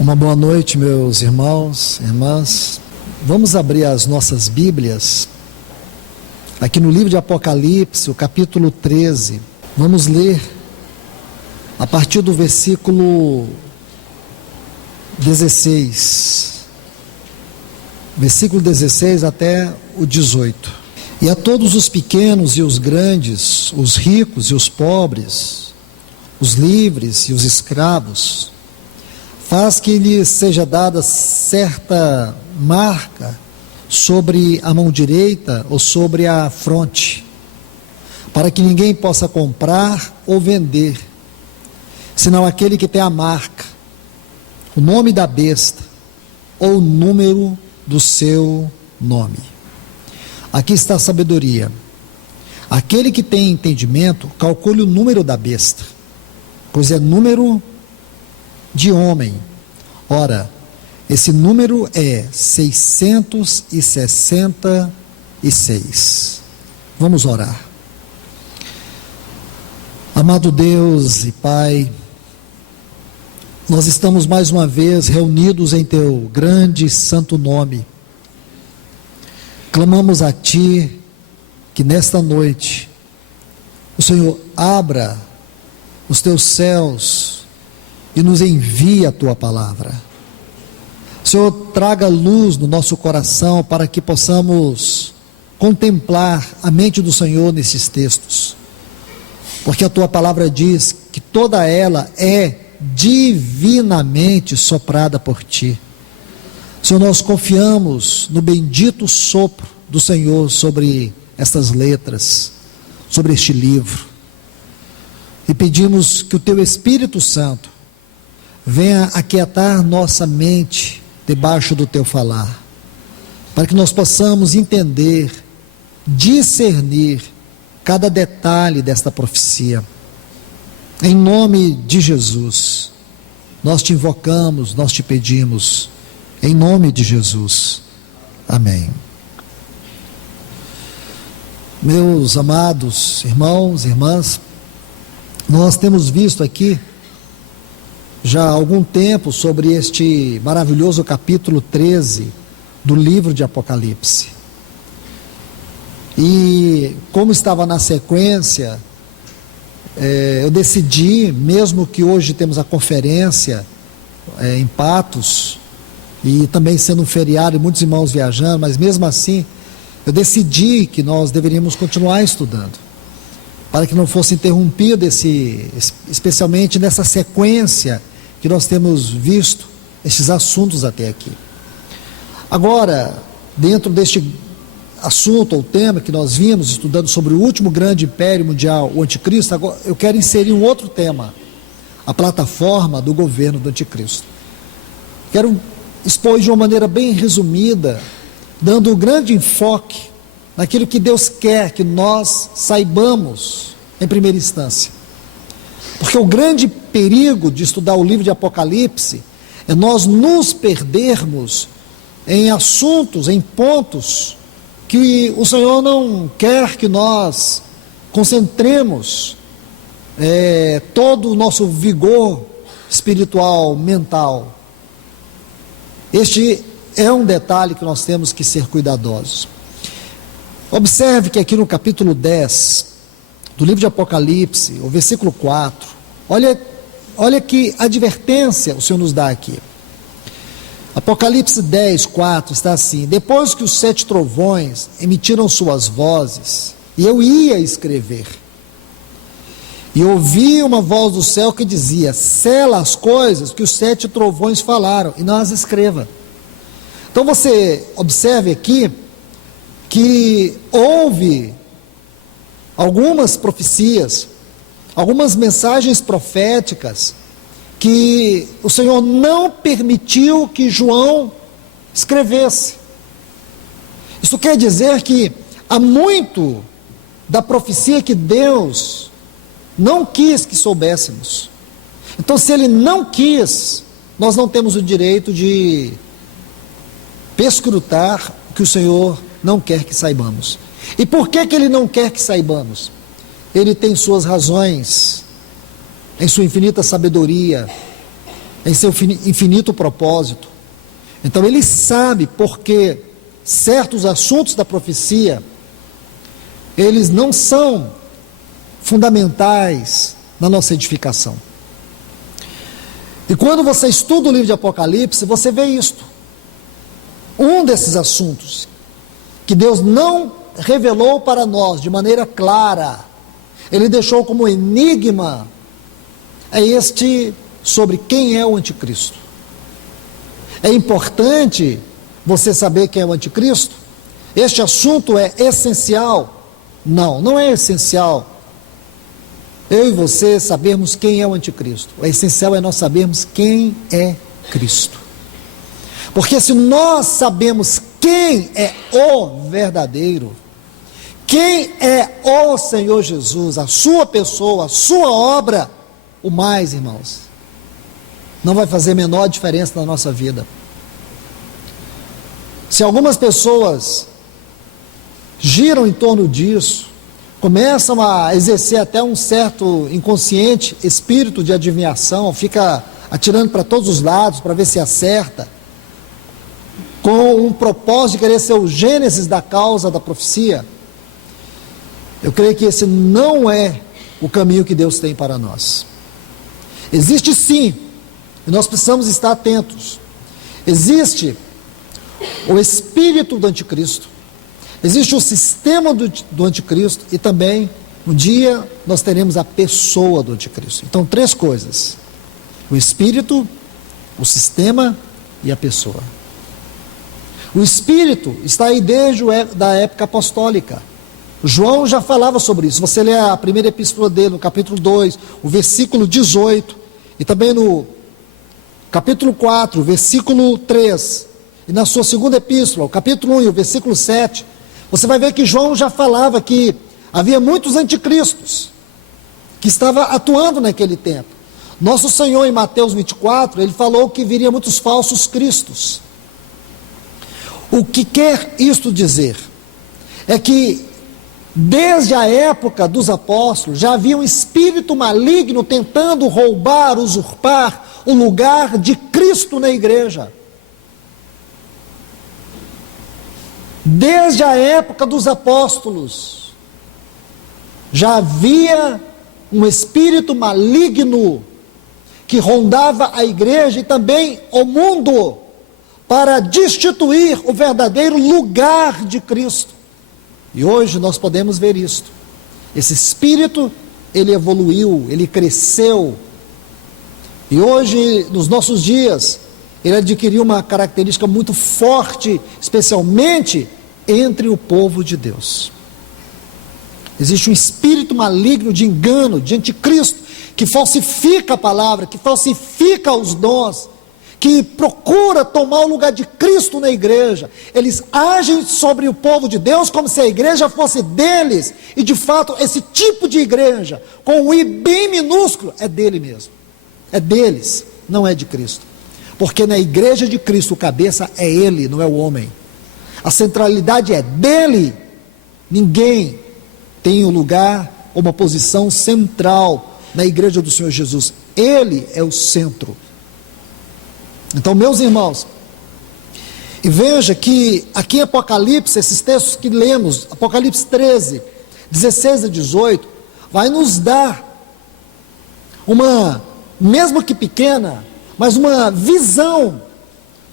Uma boa noite, meus irmãos, irmãs. Vamos abrir as nossas Bíblias aqui no livro de Apocalipse, o capítulo 13. Vamos ler a partir do versículo 16. Versículo 16 até o 18. E a todos os pequenos e os grandes, os ricos e os pobres, os livres e os escravos, faz que lhes seja dada certa marca sobre a mão direita ou sobre a fronte, para que ninguém possa comprar ou vender, senão aquele que tem a marca, o nome da besta ou o número do seu nome. Aqui está a sabedoria. Aquele que tem entendimento, calcule o número da besta, pois é número de homem. Ora, esse número é 666. Vamos orar. Amado Deus e Pai, nós estamos mais uma vez reunidos em Teu grande e santo nome. Clamamos a Ti que nesta noite o Senhor abra os Teus céus e nos envie a Tua palavra. Senhor, traga luz no nosso coração para que possamos contemplar a mente do Senhor nesses textos, porque a Tua palavra diz que toda ela é divinamente soprada por Ti. Senhor, nós confiamos no bendito sopro do Senhor sobre estas letras, sobre este livro, e pedimos que o Teu Espírito Santo venha aquietar nossa mente debaixo do Teu falar, para que nós possamos entender, discernir cada detalhe desta profecia. Em nome de Jesus, nós Te invocamos, nós Te pedimos, em nome de Jesus, amém. Meus amados irmãos, irmãs, nós temos visto aqui já há algum tempo sobre este maravilhoso capítulo 13 do livro de Apocalipse. E como estava na sequência, eu decidi, mesmo que hoje temos a conferência em Patos, e também sendo um feriado e muitos irmãos viajando, mas mesmo assim, eu decidi que nós deveríamos continuar estudando, para que não fosse interrompido especialmente nessa sequência que nós temos visto esses assuntos até aqui. Agora, dentro deste assunto ou tema que nós vimos estudando sobre o último grande império mundial, o anticristo, agora eu quero inserir um outro tema, a plataforma do governo do anticristo. Quero expor de uma maneira bem resumida, dando um grande enfoque naquilo que Deus quer que nós saibamos em primeira instância. Porque o grande perigo de estudar o livro de Apocalipse é nós nos perdermos em assuntos, em pontos que o Senhor não quer que nós concentremos todo o nosso vigor espiritual, mental. Este é um detalhe que nós temos que ser cuidadosos. Observe que aqui no capítulo 10 do livro de Apocalipse, o versículo 4, olha que advertência o Senhor nos dá aqui. Apocalipse 10, 4 está assim: depois que os 7 trovões emitiram suas vozes, e eu ia escrever, e ouvi uma voz do céu que dizia: sela as coisas que os 7 trovões falaram, e não as escreva. Então você observe aqui que houve algumas profecias, algumas mensagens proféticas que o Senhor não permitiu que João escrevesse. Isso quer dizer que há muito da profecia que Deus não quis que soubéssemos. Então, se Ele não quis, nós não temos o direito de perscrutar o que o Senhor não quer que saibamos. E por que Ele não quer que saibamos? Ele tem suas razões, em sua infinita sabedoria, em seu infinito propósito. Então ele sabe porque certos assuntos da profecia, eles não são fundamentais na nossa edificação. E quando você estuda o livro de Apocalipse, você vê isto. Um desses assuntos que Deus não revelou para nós de maneira clara, Ele deixou como enigma, é este sobre quem é o anticristo. É importante você saber quem é o anticristo? Este assunto é essencial? Não, não é essencial eu e você sabermos quem é o anticristo. O essencial é nós sabermos quem é Cristo. Porque se nós sabemos quem é o verdadeiro, quem é o Senhor Jesus, a sua pessoa, a sua obra, o mais, irmãos, não vai fazer a menor diferença na nossa vida. Se algumas pessoas giram em torno disso, começam a exercer até um certo inconsciente espírito de adivinhação, fica atirando para todos os lados para ver se acerta, com um propósito de querer ser o gênesis da causa da profecia, eu creio que esse não é o caminho que Deus tem para nós. Existe sim, e nós precisamos estar atentos, existe o espírito do anticristo, existe o sistema do anticristo, e também, um dia, nós teremos a pessoa do anticristo. Então, 3 coisas: o espírito, o sistema e a pessoa. O espírito está aí desde a época apostólica. João já falava sobre isso. Você lê a primeira epístola dele, no capítulo 2, o versículo 18, e também no capítulo 4, versículo 3, e na sua segunda epístola, o capítulo 1 e o versículo 7, você vai ver que João já falava que havia muitos anticristos que estavam atuando naquele tempo. Nosso Senhor, em Mateus 24, ele falou que viria muitos falsos cristos. O que quer isto dizer? É que desde a época dos apóstolos já havia um espírito maligno tentando roubar, usurpar o lugar de Cristo na igreja. Desde a época dos apóstolos já havia um espírito maligno que rondava a igreja e também o mundo, para destituir o verdadeiro lugar de Cristo. E hoje nós podemos ver isto. Esse espírito, ele evoluiu, ele cresceu. E hoje, nos nossos dias, ele adquiriu uma característica muito forte, especialmente entre o povo de Deus. Existe um espírito maligno de engano, de anticristo, que falsifica a palavra, que falsifica os dons, que procura tomar o lugar de Cristo na igreja. Eles agem sobre o povo de Deus como se a igreja fosse deles, e de fato esse tipo de igreja, com um I bem minúsculo, é dele mesmo, é deles, não é de Cristo. Porque na igreja de Cristo o cabeça é ele, não é o homem. A centralidade é dele. Ninguém tem um lugar ou uma posição central na igreja do Senhor Jesus. Ele é o centro. Então, meus irmãos, e veja que aqui em Apocalipse, esses textos que lemos, Apocalipse 13, 16 a 18, vai nos dar uma, mesmo que pequena, mas uma visão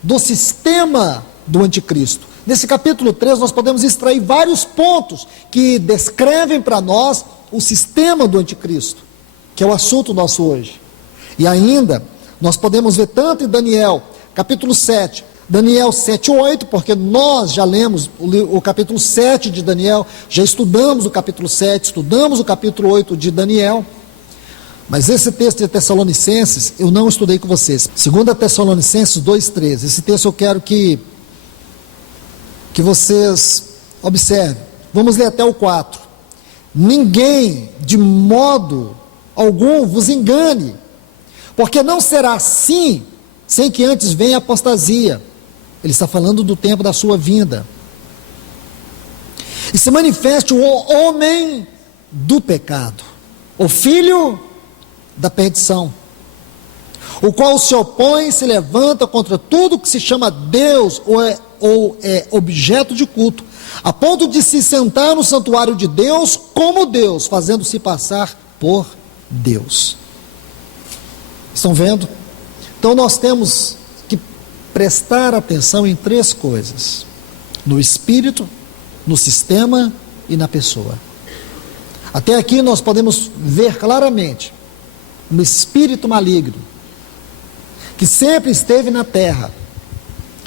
do sistema do anticristo. Nesse capítulo 3 nós podemos extrair vários pontos que descrevem para nós o sistema do anticristo, que é o assunto nosso hoje. E ainda, nós podemos ver tanto em Daniel, capítulo 7, Daniel 7 e 8, porque nós já lemos o capítulo 7 de Daniel, já estudamos o capítulo 7, estudamos o capítulo 8 de Daniel. Mas esse texto de Tessalonicenses, eu não estudei com vocês. 2 Tessalonicenses 2,13. Esse texto eu quero que vocês observem. Vamos ler até o 4. Ninguém, de modo algum, vos engane, porque não será assim, sem que antes venha a apostasia. Ele está falando do tempo da sua vinda. E se manifeste o homem do pecado, o filho da perdição, o qual se opõe e se levanta contra tudo que se chama Deus ou é objeto de culto, a ponto de se sentar no santuário de Deus como Deus, fazendo-se passar por Deus. Estão vendo? Então nós temos que prestar atenção em três coisas: no espírito, no sistema e na pessoa. Até aqui nós podemos ver claramente um espírito maligno que sempre esteve na terra,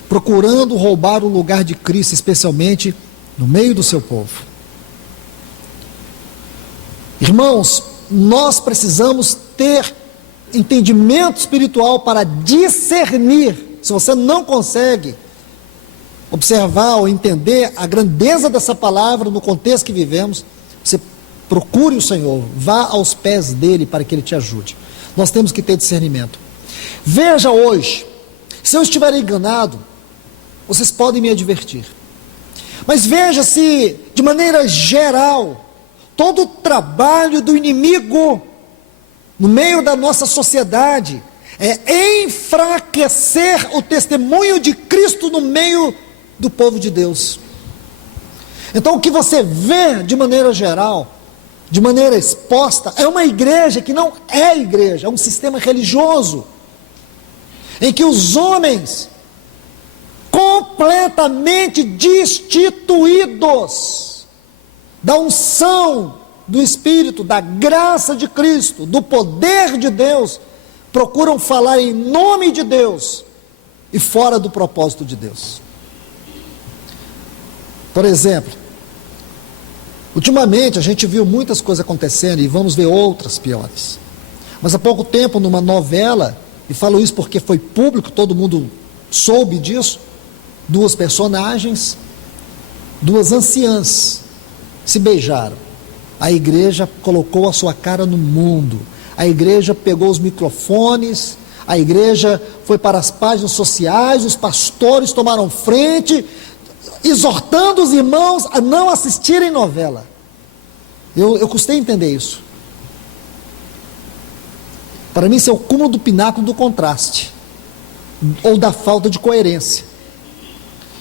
procurando roubar o lugar de Cristo, especialmente no meio do seu povo. Irmãos, nós precisamos ter entendimento espiritual para discernir. Se você não consegue observar ou entender a grandeza dessa palavra no contexto que vivemos, você procure o Senhor, vá aos pés dele para que ele te ajude. Nós temos que ter discernimento. Veja hoje, se eu estiver enganado, vocês podem me advertir. Mas veja se, de maneira geral, todo o trabalho do inimigo no meio da nossa sociedade é enfraquecer o testemunho de Cristo no meio do povo de Deus. Então o que você vê de maneira geral, de maneira exposta, é uma igreja que não é igreja, é um sistema religioso, em que os homens, completamente destituídos da unção do Espírito, da graça de Cristo, do poder de Deus, procuram falar em nome de Deus e fora do propósito de Deus. Por exemplo, ultimamente a gente viu muitas coisas acontecendo e vamos ver outras piores. Mas há pouco tempo, numa novela, e falo isso porque foi público, todo mundo soube disso, duas personagens, duas anciãs, se beijaram. A igreja colocou a sua cara no mundo, a igreja pegou os microfones, a igreja foi para as páginas sociais, os pastores tomaram frente, exortando os irmãos a não assistirem novela. Eu custei entender isso. Para mim isso é o cúmulo do pináculo do contraste, ou da falta de coerência.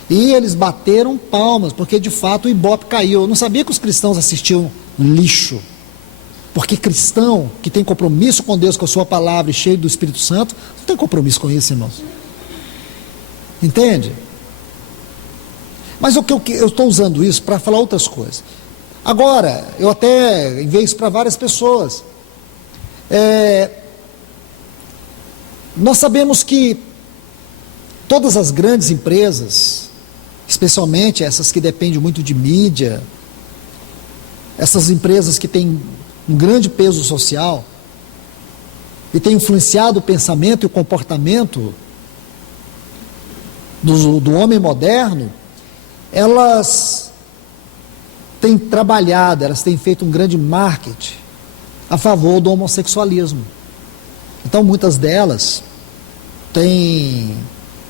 E eles bateram palmas, porque de fato o Ibope caiu. Eu não sabia que os cristãos assistiam lixo, porque cristão que tem compromisso com Deus, com a sua palavra e cheio do Espírito Santo, não tem compromisso com isso, irmãos. Entende? Mas o que eu estou usando isso para falar outras coisas. Agora, eu até enviei isso para várias pessoas. Nós sabemos que todas as grandes empresas, especialmente essas que dependem muito de mídia, essas empresas que têm um grande peso social e têm influenciado o pensamento e o comportamento do homem moderno, elas têm trabalhado, elas têm feito um grande marketing a favor do homossexualismo. Então muitas delas têm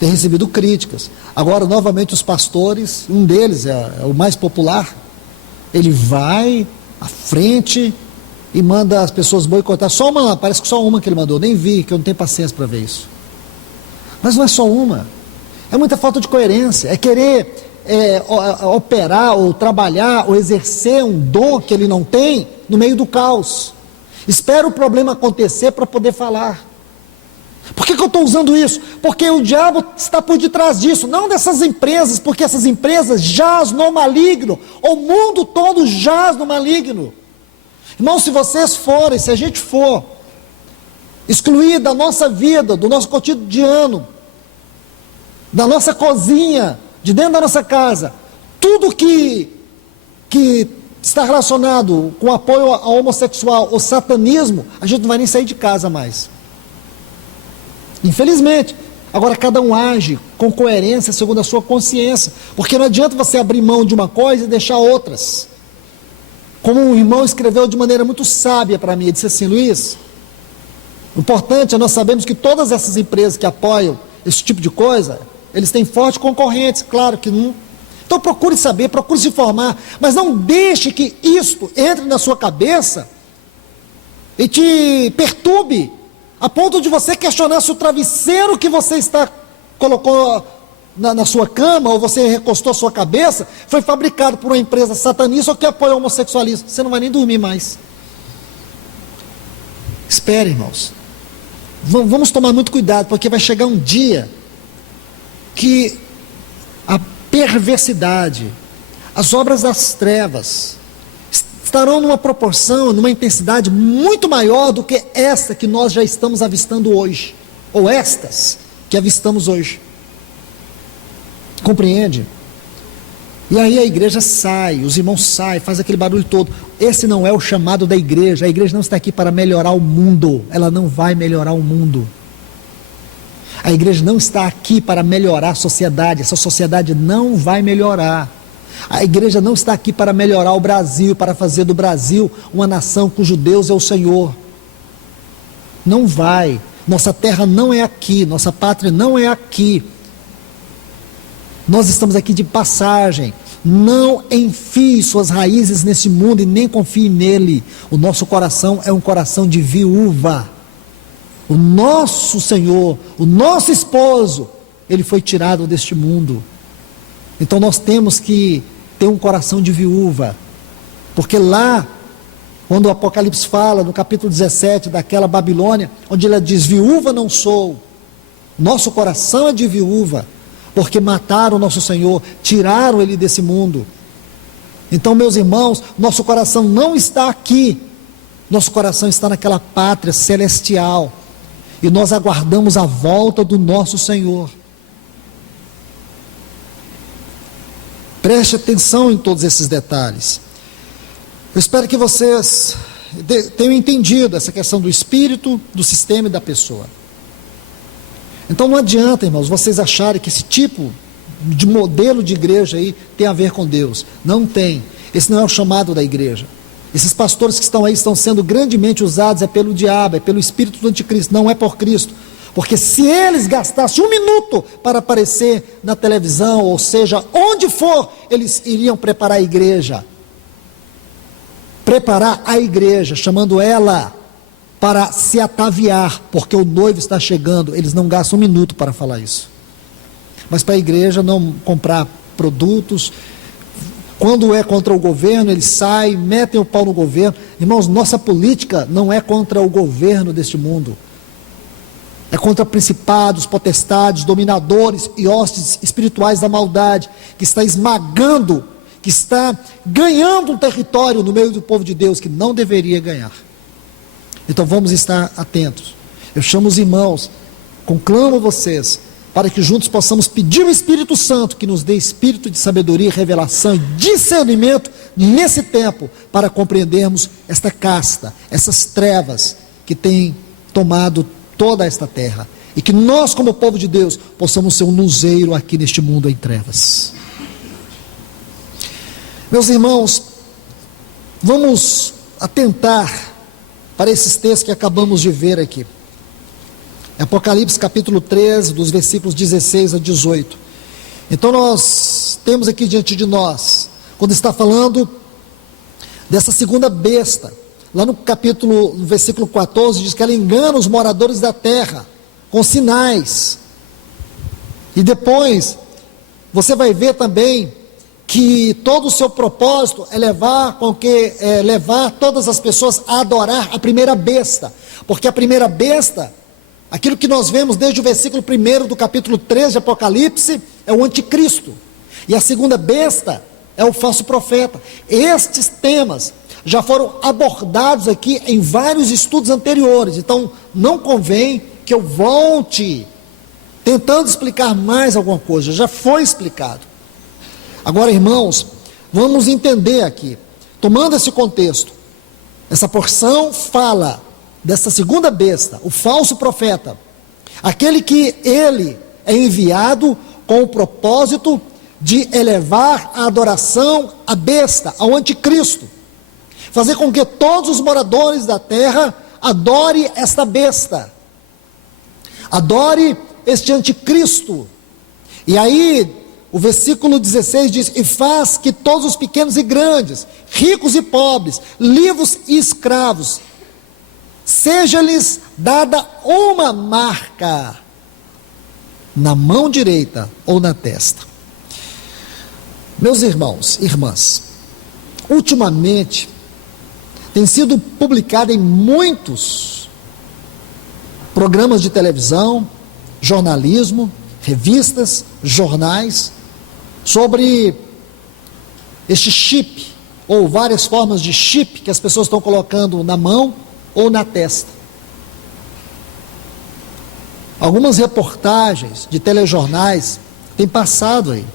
recebido críticas. Agora novamente os pastores, um deles é o mais popular, ele vai à frente e manda as pessoas boicotar. Parece que só uma que ele mandou, nem vi, que eu não tenho paciência para ver isso. Mas não é só uma, é muita falta de coerência, é querer operar ou trabalhar ou exercer um dom que ele não tem no meio do caos. Espera o problema acontecer para poder falar. Por que eu estou usando isso? Porque o diabo está por detrás disso, não dessas empresas, porque essas empresas jazem no maligno, o mundo todo jaz no maligno. Irmão, se vocês forem, se a gente for excluir da nossa vida, do nosso cotidiano, da nossa cozinha, de dentro da nossa casa, tudo que está relacionado com apoio ao homossexual, ou satanismo, a gente não vai nem sair de casa mais. Infelizmente. Agora cada um age com coerência segundo a sua consciência, porque não adianta você abrir mão de uma coisa e deixar outras. Como um irmão escreveu de maneira muito sábia para mim, ele disse assim: Luiz, o importante é nós sabemos que todas essas empresas que apoiam esse tipo de coisa, eles têm fortes concorrentes, claro que não. Então procure saber, procure se informar, mas não deixe que isto entre na sua cabeça e te perturbe a ponto de você questionar se o travesseiro que você colocou na sua cama, ou você recostou sua cabeça, foi fabricado por uma empresa satanista ou que apoia o homossexualismo. Você não vai nem dormir mais. Espere, irmãos. Vamos tomar muito cuidado, porque vai chegar um dia que a perversidade, as obras das trevas estarão numa proporção, numa intensidade muito maior do que esta que nós já estamos avistando hoje, ou estas que avistamos hoje. Compreende? E aí a igreja sai, os irmãos saem, faz aquele barulho todo. Esse não é o chamado da igreja. A igreja não está aqui para melhorar o mundo. Ela não vai melhorar o mundo. A igreja não está aqui para melhorar a sociedade. Essa sociedade não vai melhorar. A igreja não está aqui para melhorar o Brasil, para fazer do Brasil uma nação cujo Deus é o Senhor. Não vai. Nossa terra não é aqui, nossa pátria não é aqui. Nós estamos aqui de passagem. Não enfie suas raízes nesse mundo e nem confie nele. O nosso coração é um coração de viúva. O nosso Senhor, o nosso esposo, ele foi tirado deste mundo. Então nós temos que ter um coração de viúva. Porque lá, quando o Apocalipse fala, no capítulo 17, daquela Babilônia, onde ele diz, viúva não sou. Nosso coração é de viúva. Porque mataram o nosso Senhor, tiraram Ele desse mundo. Então, meus irmãos, nosso coração não está aqui, nosso coração está naquela pátria celestial, e nós aguardamos a volta do nosso Senhor. Preste atenção em todos esses detalhes. Eu espero que vocês tenham entendido essa questão do espírito, do sistema e da pessoa. Então não adianta, irmãos, vocês acharem que esse tipo de modelo de igreja aí tem a ver com Deus. Não tem. Esse não é o chamado da igreja. Esses pastores que estão aí estão sendo grandemente usados pelo diabo, é pelo espírito do anticristo, não é por Cristo. Porque se eles gastassem um minuto para aparecer na televisão, ou seja, onde for, eles iriam preparar a igreja. Preparar a igreja, chamando ela para se ataviar, porque o noivo está chegando. Eles não gastam um minuto para falar isso. Mas para a igreja não comprar produtos. Quando é contra o governo, eles saem, metem o pau no governo. Irmãos, nossa política não é contra o governo deste mundo. É contra principados, potestades, dominadores e hostes espirituais da maldade, que está esmagando, que está ganhando um território no meio do povo de Deus que não deveria ganhar. Então vamos estar atentos. Eu chamo os irmãos, conclamo vocês, para que juntos possamos pedir o Espírito Santo, que nos dê espírito de sabedoria, revelação e discernimento nesse tempo, para compreendermos esta casta, essas trevas que têm tomado toda esta terra, e que nós, como povo de Deus, possamos ser um luzeiro aqui neste mundo em trevas. Meus irmãos, vamos atentar para esses textos que acabamos de ver aqui. Apocalipse capítulo 13, dos versículos 16 a 18. Então nós temos aqui diante de nós, quando está falando dessa segunda besta, lá no versículo 14, diz que ela engana os moradores da terra, com sinais. E depois, você vai ver também, que todo o seu propósito é levar todas as pessoas a adorar a primeira besta, porque a primeira besta, aquilo que nós vemos desde o versículo 1 do capítulo 13 de Apocalipse, é o anticristo, e a segunda besta é o falso profeta. Estes temas já foram abordados aqui em vários estudos anteriores, então não convém que eu volte tentando explicar mais alguma coisa, já foi explicado. Agora, irmãos, vamos entender aqui, tomando esse contexto, essa porção fala dessa segunda besta, o falso profeta, aquele que ele é enviado com o propósito de elevar a adoração à besta, ao anticristo, fazer com que todos os moradores da terra adorem esta besta, adore este anticristo. E aí o versículo 16 diz, e faz que todos os pequenos e grandes, ricos e pobres, livres e escravos, seja-lhes dada uma marca na mão direita ou na testa. Meus irmãos e irmãs, ultimamente tem sido publicado em muitos programas de televisão, jornalismo, revistas, jornais, sobre este chip, ou várias formas de chip que as pessoas estão colocando na mão ou na testa. Algumas reportagens de telejornais têm passado aí.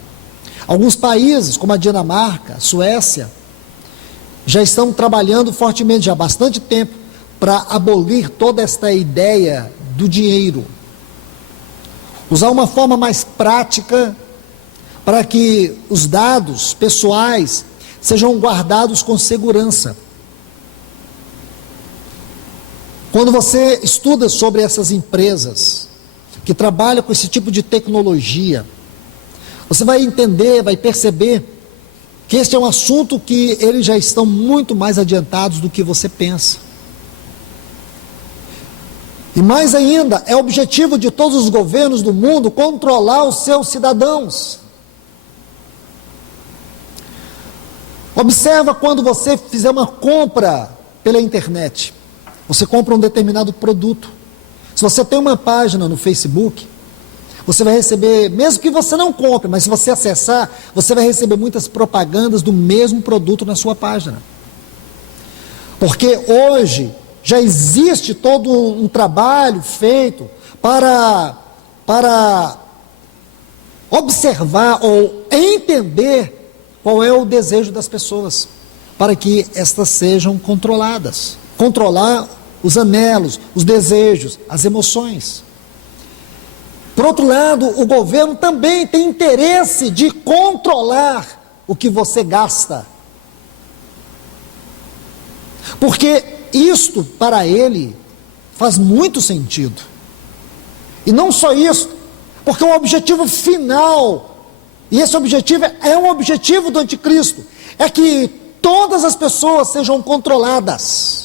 Alguns países, como a Dinamarca, a Suécia, já estão trabalhando fortemente, já há bastante tempo, para abolir toda esta ideia do dinheiro. Usar uma forma mais prática para que os dados pessoais sejam guardados com segurança. Quando você estuda sobre essas empresas que trabalham com esse tipo de tecnologia, você vai entender, vai perceber que este é um assunto que eles já estão muito mais adiantados do que você pensa. E mais ainda, é objetivo de todos os governos do mundo controlar os seus cidadãos. Observa quando você fizer uma compra pela internet. Você compra um determinado produto. Se você tem uma página no Facebook, você vai receber, mesmo que você não compre, mas se você acessar, você vai receber muitas propagandas do mesmo produto na sua página. Porque hoje já existe todo um trabalho feito para observar ou entender qual é o desejo das pessoas, para que estas sejam controladas. Controlar os anelos, os desejos, as emoções. Por outro lado, o governo também tem interesse de controlar o que você gasta. Porque isto, para ele, faz muito sentido. E não só isso, porque o objetivo final, e esse objetivo é um objetivo do anticristo, é que todas as pessoas sejam controladas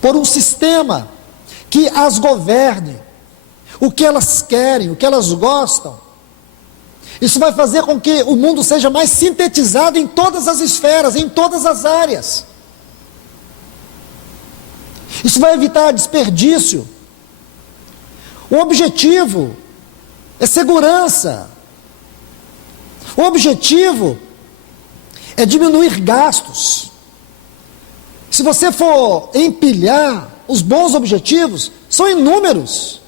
por um sistema que as governe, o que elas querem, o que elas gostam. Isso vai fazer com que o mundo seja mais sintetizado em todas as esferas, em todas as áreas. Isso vai evitar desperdício. O objetivo é segurança. O objetivo é diminuir gastos. Se você for empilhar, os bons objetivos são inúmeros.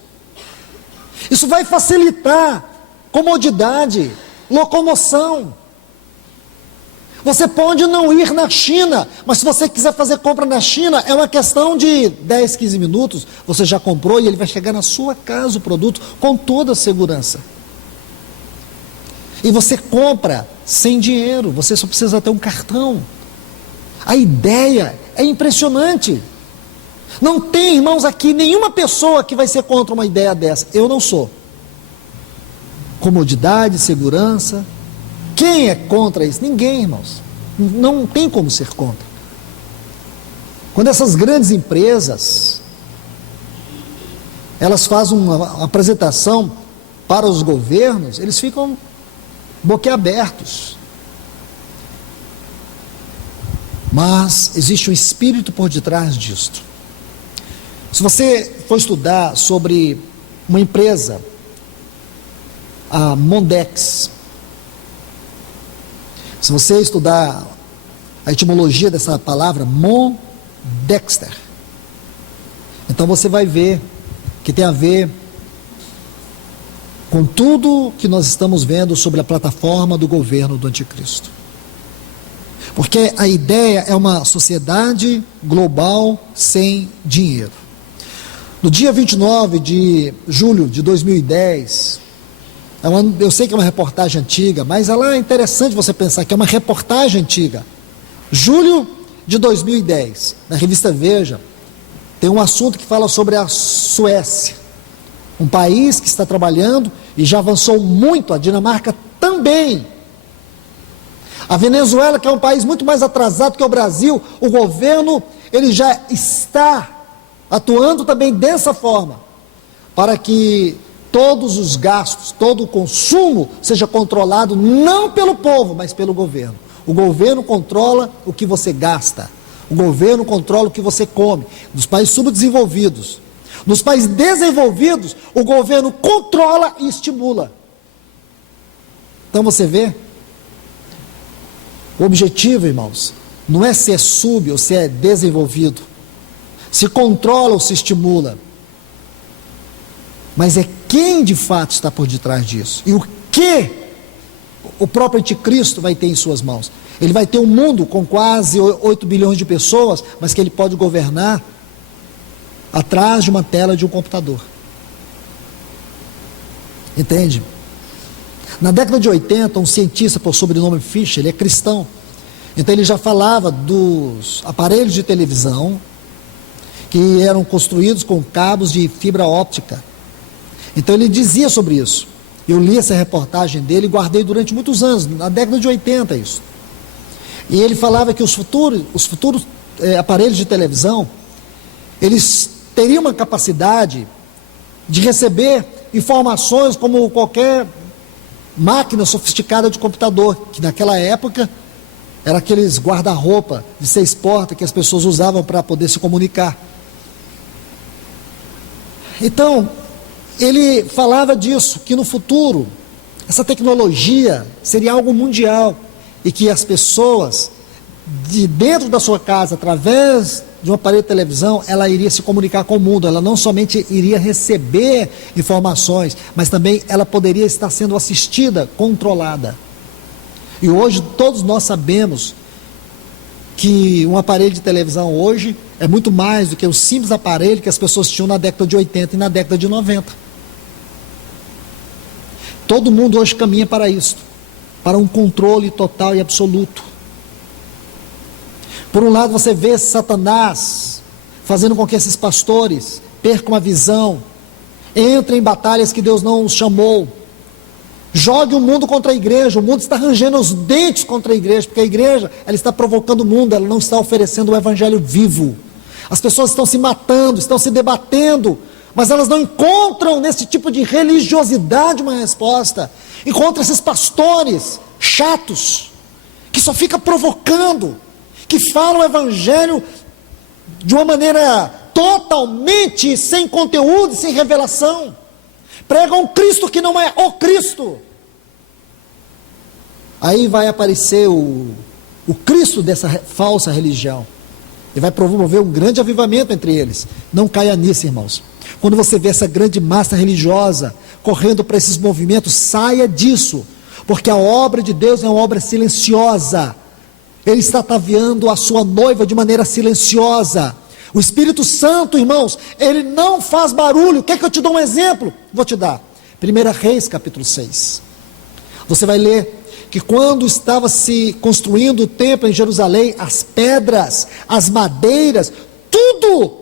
Isso vai facilitar comodidade, locomoção. Você pode não ir na China, mas se você quiser fazer compra na China, é uma questão de 10, 15 minutos, você já comprou e ele vai chegar na sua casa o produto com toda a segurança. E você compra sem dinheiro, você só precisa ter um cartão. A ideia é impressionante. Não tem, irmãos, aqui nenhuma pessoa que vai ser contra uma ideia dessa. Eu não sou. Comodidade, segurança. Quem é contra isso? Ninguém, irmãos. Não tem como ser contra. Quando essas grandes empresas, elas fazem uma apresentação para os governos, eles ficam boquiabertos. Mas existe um espírito por detrás disto. Se você for estudar sobre uma empresa, a Mondex, se você estudar a etimologia dessa palavra, Mondexter, então você vai ver que tem a ver com tudo que nós estamos vendo sobre a plataforma do governo do anticristo. Porque a ideia é uma sociedade global sem dinheiro. No dia 29 de julho de 2010, eu sei que é uma reportagem antiga, mas ela é interessante você pensar que é uma reportagem antiga. Julho de 2010, na revista Veja, tem um assunto que fala sobre a Suécia, um país que está trabalhando e já avançou muito, a Dinamarca também. A Venezuela, que é um país muito mais atrasado que o Brasil, o governo, ele já está atuando também dessa forma, para que todos os gastos, todo o consumo seja controlado não pelo povo, mas pelo governo. O governo controla o que você gasta, o governo controla o que você come. Nos países subdesenvolvidos, nos países desenvolvidos, o governo controla e estimula. Então você vê, o objetivo, irmãos, não é se é sub ou se é desenvolvido, se controla ou se estimula, mas é quem de fato está por detrás disso, e o que o próprio anticristo vai ter em suas mãos. Ele vai ter um mundo com quase 8 bilhões de pessoas, mas que ele pode governar atrás de uma tela de um computador. Entende? Na década de 80, um cientista por sobrenome Fischer, ele é cristão, então ele já falava dos aparelhos de televisão que eram construídos com cabos de fibra óptica. Então ele dizia sobre isso. Eu li essa reportagem dele e guardei durante muitos anos, na década de 80 isso. E ele falava que os futuros aparelhos de televisão, eles teriam uma capacidade de receber informações como qualquer máquina sofisticada de computador, que naquela época era aqueles guarda-roupa de 6 portas que as pessoas usavam para poder se comunicar. Então, ele falava disso, que no futuro essa tecnologia seria algo mundial e que as pessoas de dentro da sua casa, através de um aparelho de televisão, ela iria se comunicar com o mundo. Ela não somente iria receber informações, mas também ela poderia estar sendo assistida, controlada. E hoje todos nós sabemos que um aparelho de televisão hoje é muito mais do que o simples aparelho que as pessoas tinham na década de 80 e na década de 90. Todo mundo hoje caminha para isso, para um controle total e absoluto. Por um lado você vê Satanás fazendo com que esses pastores percam a visão, entrem em batalhas que Deus não os chamou, jogue o mundo contra a igreja. O mundo está rangendo os dentes contra a igreja, porque a igreja, ela está provocando o mundo, ela não está oferecendo o evangelho vivo. As pessoas estão se matando, estão se debatendo, mas elas não encontram nesse tipo de religiosidade uma resposta. Encontram esses pastores chatos, que só ficam provocando, que falam o evangelho de uma maneira totalmente sem conteúdo, sem revelação. Pregam um Cristo que não é o Cristo. Aí vai aparecer o Cristo dessa falsa religião. E vai promover um grande avivamento entre eles. Não caia nisso, irmãos. Quando você vê essa grande massa religiosa correndo para esses movimentos, saia disso. Porque a obra de Deus é uma obra silenciosa. Ele está ataviando a sua noiva de maneira silenciosa. O Espírito Santo, irmãos, ele não faz barulho. Quer que eu te dê um exemplo? Vou te dar. 1 Reis, capítulo 6. Você vai ler que quando estava se construindo o templo em Jerusalém, as pedras, as madeiras, tudo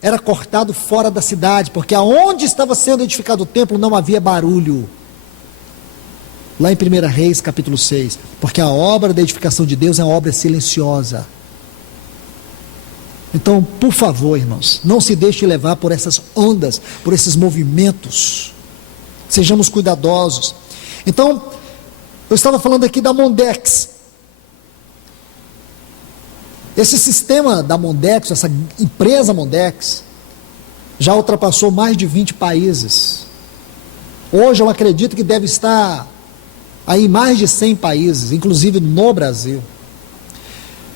era cortado fora da cidade, porque aonde estava sendo edificado o templo não havia barulho. Lá em 1 Reis, capítulo 6, porque a obra da edificação de Deus é uma obra silenciosa. Então, por favor, irmãos, não se deixe levar por essas ondas, por esses movimentos. Sejamos cuidadosos. Então, eu estava falando aqui da Mondex. Esse sistema da Mondex, essa empresa Mondex, já ultrapassou mais de 20 países. Hoje eu acredito que deve estar aí em mais de 100 países, inclusive no Brasil.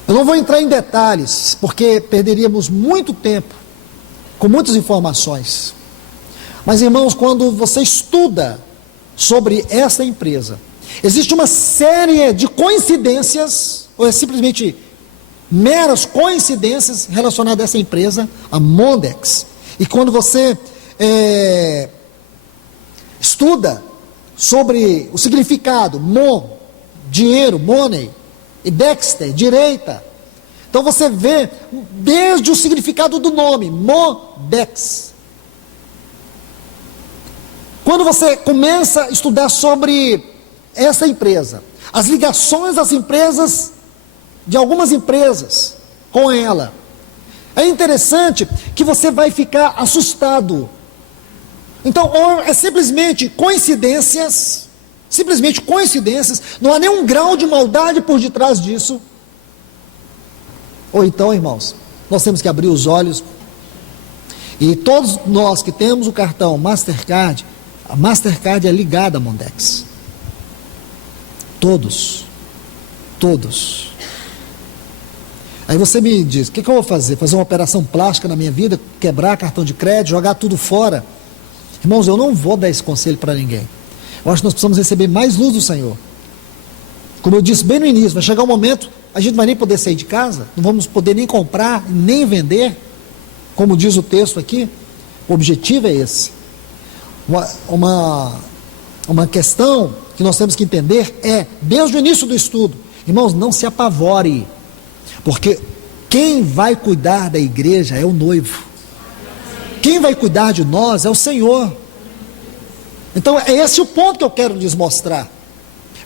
Eu não vou entrar em detalhes, porque perderíamos muito tempo, com muitas informações. Mas, irmãos, quando você estuda sobre essa empresa, existe uma série de coincidências, ou é simplesmente meras coincidências relacionadas a essa empresa, a Mondex. E quando você estuda sobre o significado, dinheiro, money, e Dexter, direita. Então você vê desde o significado do nome, Mondex. Quando você começa a estudar sobre essa empresa, as ligações das empresas, de algumas empresas com ela, É interessante que você vai ficar assustado. Então, ou é simplesmente coincidências, não há nenhum grau de maldade por detrás disso. Ou então, irmãos, nós temos que abrir os olhos, e todos nós que temos o cartão Mastercard, a Mastercard é ligada à Mondex. Todos. Aí você me diz, o que eu vou fazer? Fazer uma operação plástica na minha vida, quebrar cartão de crédito, jogar tudo fora? Irmãos, eu não vou dar esse conselho para ninguém. Eu acho que nós precisamos receber mais luz do Senhor. Como eu disse bem no início, vai chegar um momento, a gente não vai nem poder sair de casa, não vamos poder nem comprar, nem vender, como diz o texto aqui. O objetivo é esse. Uma questão que nós temos que entender é, desde o início do estudo, irmãos, não se apavore, porque quem vai cuidar da igreja é o noivo. Quem vai cuidar de nós é o Senhor. Então é esse o ponto que eu quero lhes mostrar.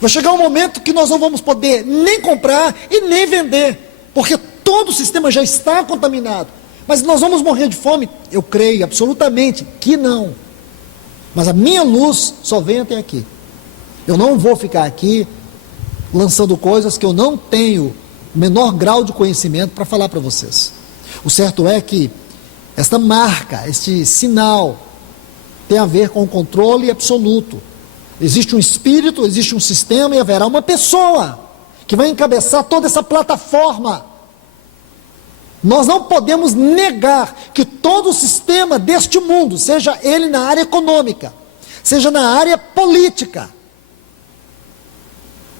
Vai chegar um momento que nós não vamos poder nem comprar e nem vender, porque todo o sistema já está contaminado. Mas nós vamos morrer de fome? Eu creio absolutamente que não. Mas a minha luz só vem até aqui. Eu não vou ficar aqui lançando coisas que eu não tenho o menor grau de conhecimento para falar para vocês. O certo é que esta marca, este sinal, tem a ver com o controle absoluto. Existe um espírito, existe um sistema e haverá uma pessoa que vai encabeçar toda essa plataforma. Nós não podemos negar que todo o sistema deste mundo, seja ele na área econômica, seja na área política,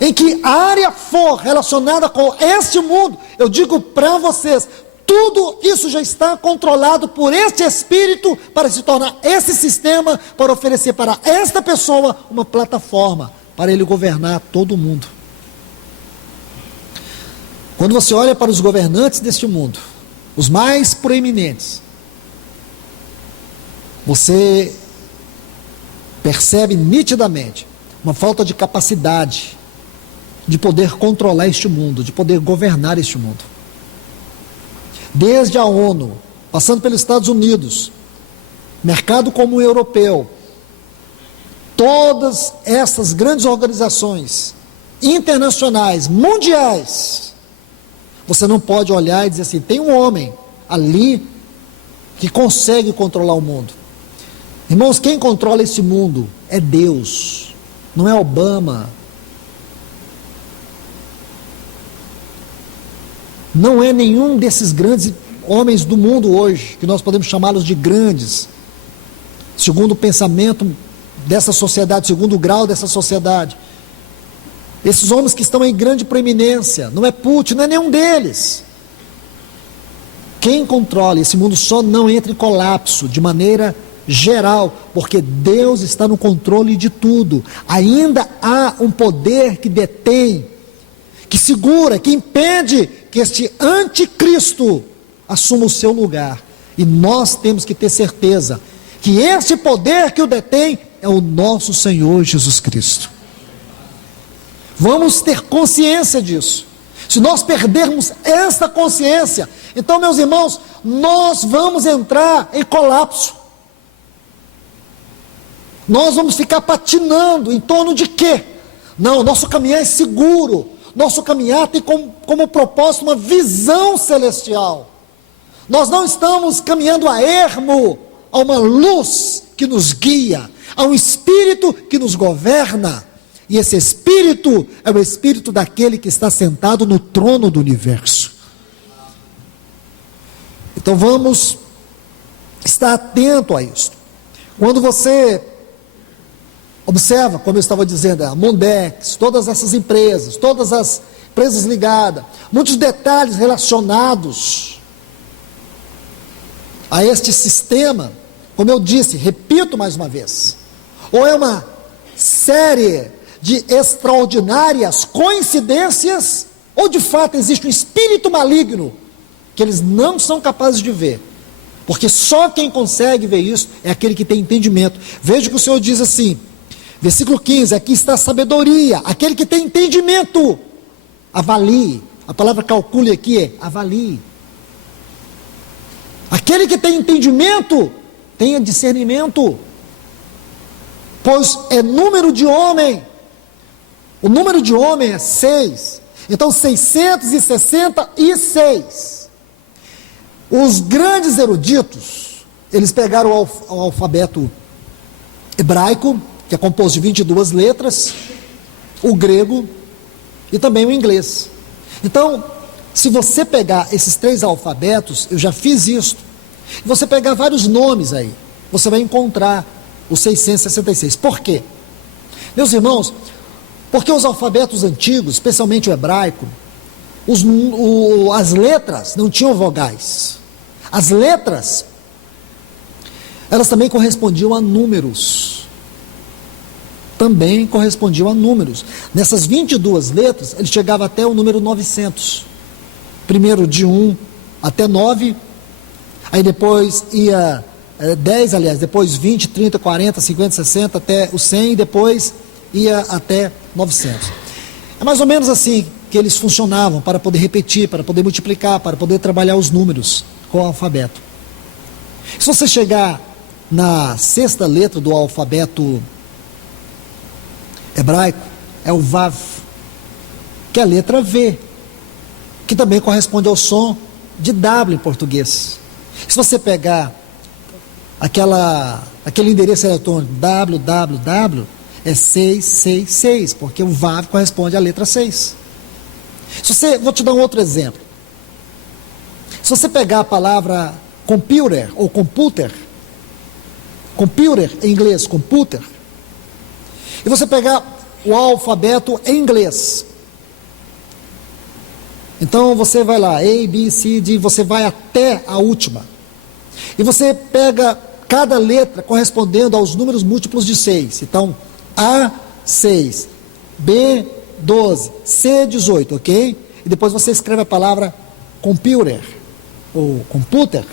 em que a área for relacionada com este mundo, eu digo para vocês, tudo isso já está controlado por este espírito para se tornar esse sistema, para oferecer para esta pessoa uma plataforma para ele governar todo mundo. Quando você olha para os governantes deste mundo, os mais proeminentes, você percebe nitidamente uma falta de capacidade de poder controlar este mundo, de poder governar este mundo. Desde a ONU, passando pelos Estados Unidos, mercado comum europeu, todas essas grandes organizações internacionais, mundiais, você não pode olhar e dizer assim, tem um homem ali que consegue controlar o mundo. Irmãos, quem controla esse mundo é Deus, não é Obama, não é nenhum desses grandes homens do mundo hoje, que nós podemos chamá-los de grandes, segundo o pensamento dessa sociedade, segundo o grau dessa sociedade. Esses homens que estão em grande proeminência, não é Putin, não é nenhum deles. Quem controla esse mundo só não entra em colapso de maneira geral, porque Deus está no controle de tudo. Ainda há um poder que detém, que segura, que impede que este anticristo assuma o seu lugar. E nós temos que ter certeza que esse poder que o detém é o nosso Senhor Jesus Cristo. Vamos ter consciência disso. Se nós perdermos esta consciência, então, meus irmãos, nós vamos entrar em colapso. Nós vamos ficar patinando em torno de quê? Não, nosso caminhar é seguro. Nosso caminhar tem como propósito uma visão celestial. Nós não estamos caminhando a ermo, a uma luz que nos guia, a um espírito que nos governa. E esse espírito é o espírito daquele que está sentado no trono do universo. Então vamos estar atento a isso. Quando você observa, como eu estava dizendo, a Mondex, todas essas empresas, todas as empresas ligadas, muitos detalhes relacionados a este sistema, como eu disse, repito mais uma vez, ou é uma série de extraordinárias coincidências, ou de fato existe um espírito maligno que eles não são capazes de ver, porque só quem consegue ver isso é aquele que tem entendimento. Veja que o Senhor diz assim, versículo 15, aqui está a sabedoria, aquele que tem entendimento, avalie, a palavra calcule aqui é avalie. Aquele que tem entendimento, tenha discernimento, pois é número de homem. O número de homem é 6. Então 666. Os grandes eruditos, eles pegaram o alfabeto hebraico, que é composto de 22 letras, o grego e também o inglês. Então, se você pegar esses 3 alfabetos, eu já fiz isso, e você pegar vários nomes aí, você vai encontrar os 666. Por quê? Meus irmãos, porque os alfabetos antigos, especialmente o hebraico, as letras não tinham vogais. As letras, elas também correspondiam a números. Também correspondiam a números. Nessas 22 letras, ele chegava até o número 900. Primeiro de 1 até 9, aí depois ia 10, aliás, depois 20, 30, 40, 50, 60, até o 100, e depois ia até 900. É mais ou menos assim que eles funcionavam, para poder repetir, para poder multiplicar, para poder trabalhar os números com o alfabeto. Se você chegar na 6ª letra do alfabeto hebraico, é o Vav, que é a letra V, que também corresponde ao som de W em português. Se você pegar aquele endereço eletrônico www, é 666, porque o Vav corresponde à letra 6. Vou te dar um outro exemplo. Se você pegar a palavra computer ou computer em inglês, computer, e você pegar o alfabeto em inglês, então você vai lá, A, B, C, D, você vai até a última, e você pega cada letra correspondendo aos números múltiplos de 6. Então, A, 6, B, 12, C, 18, ok? E depois você escreve a palavra computer, ou computer.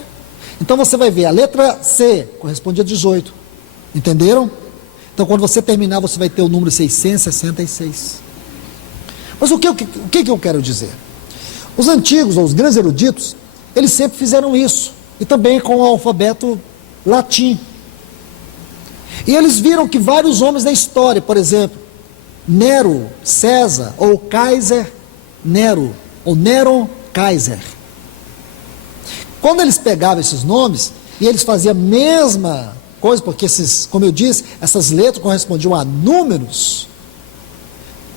Então você vai ver, a letra C corresponde a 18, entenderam? Então quando você terminar, você vai ter o número 666. Mas o que eu quero dizer? Os antigos, ou os grandes eruditos, eles sempre fizeram isso, e também com o alfabeto latim. E eles viram que vários homens da história, por exemplo, Nero, César, ou Kaiser Nero, ou Nero Kaiser, quando eles pegavam esses nomes, e eles faziam a mesma coisa, porque como eu disse, essas letras correspondiam a números,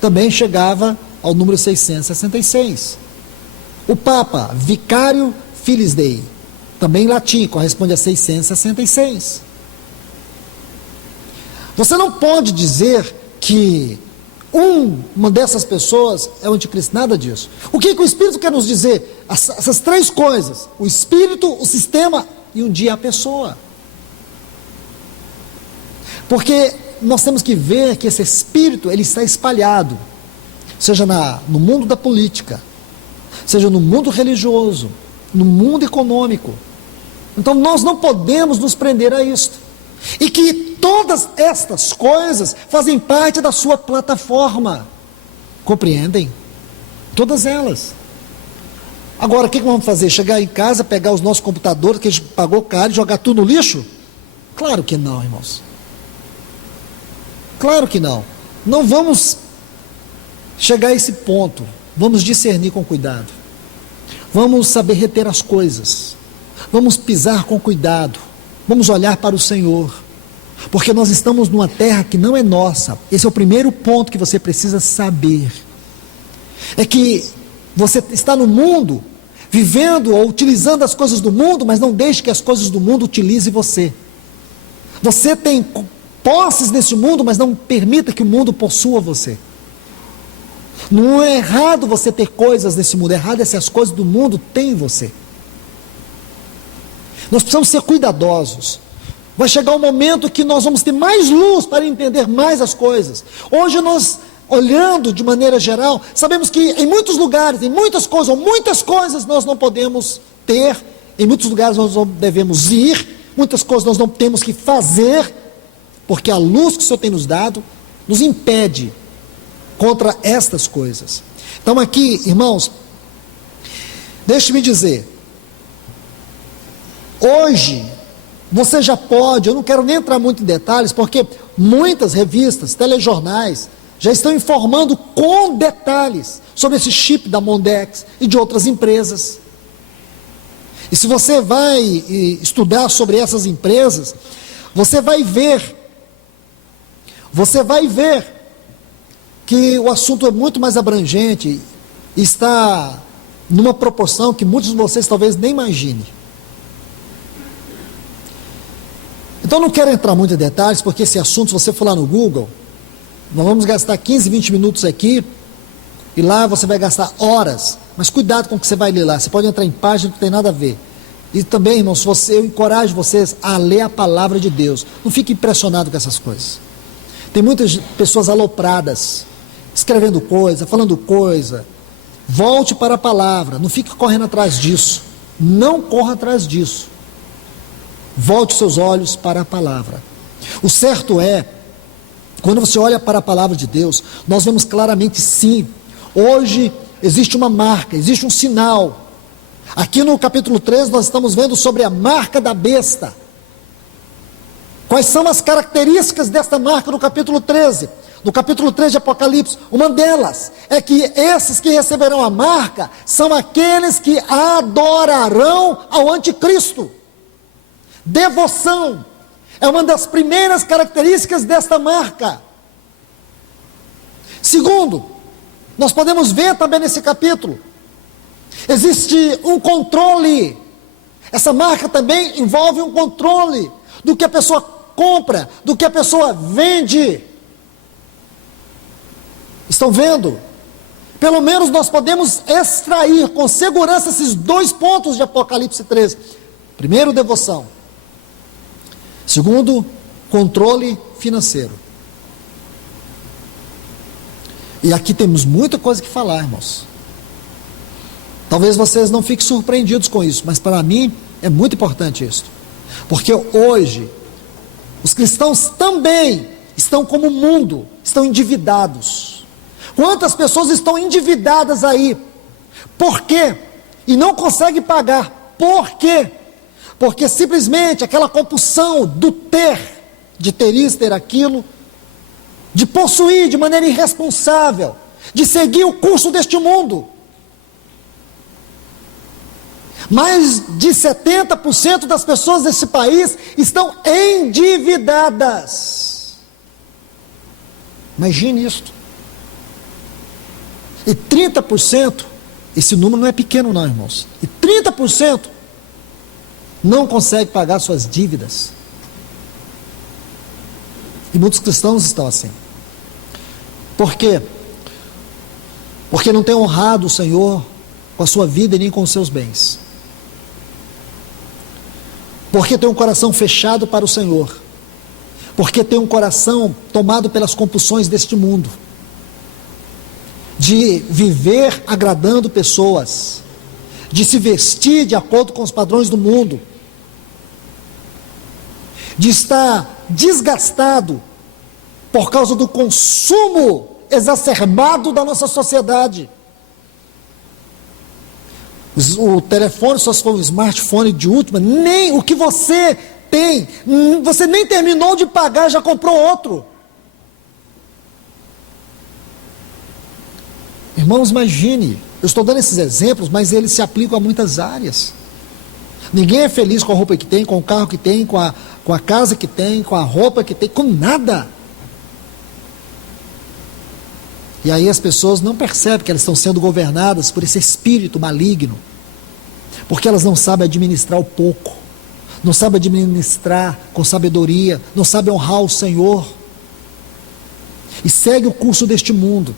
também chegava ao número 666. O Papa, Vicário Filis Dei, também em latim, corresponde a 666. Você não pode dizer que uma dessas pessoas é o anticristo, nada disso. O que o Espírito quer nos dizer? Essas 3 coisas: o Espírito, o sistema e um dia a pessoa. Porque nós temos que ver que esse Espírito, ele está espalhado, seja no mundo da política, seja no mundo religioso, no mundo econômico. Então nós não podemos nos prender a isto. E que todas estas coisas fazem parte da sua plataforma. Compreendem? Todas elas. Agora, o que vamos fazer? Chegar em casa, pegar os nossos computadores que a gente pagou caro e jogar tudo no lixo? Claro que não, irmãos. Claro que não. Não vamos chegar a esse ponto. Vamos discernir com cuidado. Vamos saber reter as coisas. Vamos pisar com cuidado. Vamos olhar para o Senhor, porque nós estamos numa terra que não é nossa. Esse é o primeiro ponto que você precisa saber. É que você está no mundo, vivendo ou utilizando as coisas do mundo, mas não deixe que as coisas do mundo utilizem você. Você tem posses nesse mundo, mas não permita que o mundo possua você. Não é errado você ter coisas nesse mundo, errado é se as coisas do mundo têm você. Nós precisamos ser cuidadosos. Vai chegar um momento que nós vamos ter mais luz para entender mais as coisas. Hoje nós, olhando de maneira geral, sabemos que em muitos lugares, em muitas coisas nós não podemos ter, em muitos lugares nós não devemos ir, muitas coisas nós não temos que fazer, porque a luz que o Senhor tem nos dado nos impede contra estas coisas. Então aqui, irmãos, deixe-me dizer, Hoje, você já pode, eu não quero nem entrar muito em detalhes, porque muitas revistas, telejornais, já estão informando com detalhes sobre esse chip da Mondex e de outras empresas. E se você vai estudar sobre essas empresas, você vai ver que o assunto é muito mais abrangente e está numa proporção que muitos de vocês talvez nem imaginem. Então não quero entrar muito em detalhes, porque esse assunto, se você for lá no Google, nós vamos gastar 15, 20 minutos aqui, e lá você vai gastar horas, mas cuidado com o que você vai ler lá, você pode entrar em página que não tem nada a ver. E também, irmãos, eu encorajo vocês a ler a palavra de Deus, não fique impressionado com essas coisas. Tem muitas pessoas alopradas, escrevendo coisa, falando coisa. Volte para a palavra, não fique correndo atrás disso, não corra atrás disso. Volte seus olhos para a palavra. O certo é, quando você olha para a palavra de Deus, nós vemos claramente sim, hoje existe uma marca, existe um sinal. Aqui no capítulo 13 nós estamos vendo sobre a marca da besta. Quais são as características desta marca no capítulo 13? No capítulo 13 de Apocalipse, uma delas é que esses que receberão a marca são aqueles que adorarão ao anticristo. Devoção é uma das primeiras características desta marca. Segundo, nós podemos ver também nesse capítulo, existe um controle. Essa marca também envolve um controle do que a pessoa compra, do que a pessoa vende. Estão vendo? Pelo menos nós podemos extrair com segurança esses dois pontos de Apocalipse 13. Primeiro, devoção. Segundo, controle financeiro. E aqui temos muita coisa que falar, irmãos. Talvez vocês não fiquem surpreendidos com isso, mas para mim é muito importante isso. Porque hoje, os cristãos também estão como o mundo, estão endividados. Quantas pessoas estão endividadas aí? Por quê? E não conseguem pagar. Por quê? Porque simplesmente aquela compulsão do ter, de ter isso, ter aquilo, de possuir de maneira irresponsável, de seguir o curso deste mundo. Mais de 70% das pessoas desse país estão endividadas. Imagine isso. E 30%, esse número não é pequeno não, irmãos, e 30% não consegue pagar suas dívidas. E muitos cristãos estão assim. Por quê? Porque não tem honrado o Senhor com a sua vida e nem com os seus bens. Porque tem um coração fechado para o Senhor. Porque tem um coração tomado pelas compulsões deste mundo. De viver agradando pessoas. De se vestir de acordo com os padrões do mundo. De estar desgastado por causa do consumo exacerbado da nossa sociedade. O telefone, só se for um smartphone de última, nem o que você tem, você nem terminou de pagar, já comprou outro. Irmãos, imagine, eu estou dando esses exemplos, mas eles se aplicam a muitas áreas. Ninguém é feliz com a roupa que tem, com o carro que tem, com a casa que tem, com a roupa que tem, com nada. E aí as pessoas não percebem que elas estão sendo governadas por esse espírito maligno, porque elas não sabem administrar o pouco, não sabem administrar com sabedoria, não sabem honrar o Senhor, e seguem o curso deste mundo,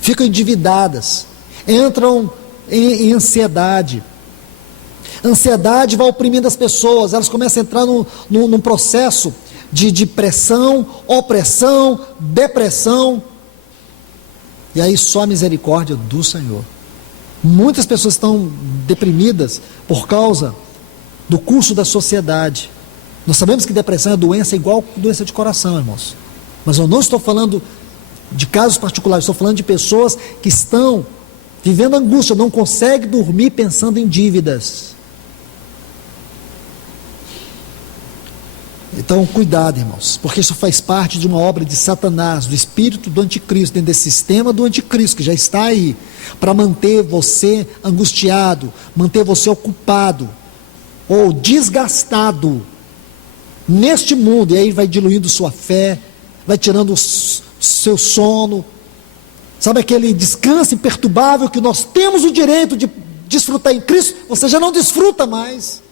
ficam endividadas, entram em ansiedade. Ansiedade vai oprimindo as pessoas, elas começam a entrar num processo de depressão, opressão, depressão. E aí só a misericórdia do Senhor. Muitas pessoas estão deprimidas por causa do curso da sociedade. Nós sabemos que depressão é doença igual doença de coração, irmãos. Mas eu não estou falando de casos particulares, estou falando de pessoas que estão vivendo angústia, não conseguem dormir pensando em dívidas. Então, cuidado, irmãos, porque isso faz parte de uma obra de Satanás, do espírito do anticristo, dentro desse sistema do anticristo, que já está aí, para manter você angustiado, manter você ocupado, ou desgastado, neste mundo, e aí vai diluindo sua fé, vai tirando o seu sono, sabe aquele descanso imperturbável que nós temos o direito de desfrutar em Cristo, você já não desfruta mais.